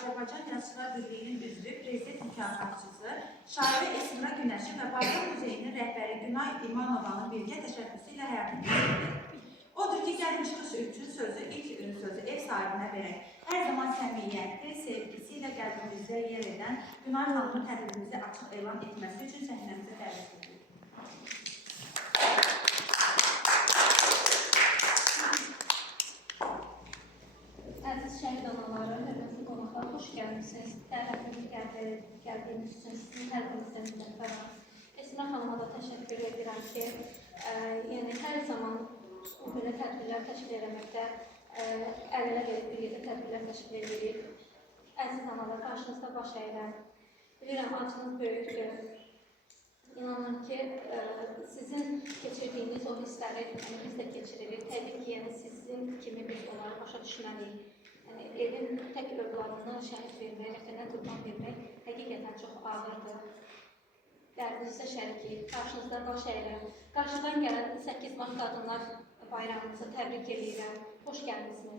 Azərbaycan Yazıçılar Birliyinin üzvü, prezident mükafatçısı, şairi Esmira Günəşin və Bayram Muzeyinin rəhbəri Günay İmanovanın birgə təşəbbüsü ilə həyata keçirilir. Odur ki, gəlin çıxış üçün sözü, ilk sözü ev sahibinə verək. Hər zaman səmiyyətli, sevgisi ilə qəlbimizdə yer edən Günay xanımın təqdimimizi açıq elan etməsi üçün səhnəmizə dəvət edirik. Əziz şəhid anaları, hörmətli qonaqlar, xoş gəlmişsiniz. Dəvətimizi gəldiyiniz üçün sizin tərəfinizdən minnətdaram. Esmira xanıma da təşəkkür edirəm ki, hər zaman belə tədbirlər təşkil etməkdə əl-ələ verib bir yerdə tədbirlər təşkil edirik. Əziz analar, qarşınızda baş əyirəm. Bilirəm, acınız böyükdür. İnanın ki, sizin keçirdiyiniz o hissləri biz də keçiririk. Təbii ki, sizin kimi biz onları başa düşməliyik. Evin tək övladını şəhid vermək, vətənə qurban vermək həqiqətən çox ağırdır. Dərdinizdə şərikiyik, qarşınızda baş əyirəm. Qarşıdan gələn 8 Mart Qadınlar Bayramımızı təbrik edirəm. Xoş gəlmişsiniz.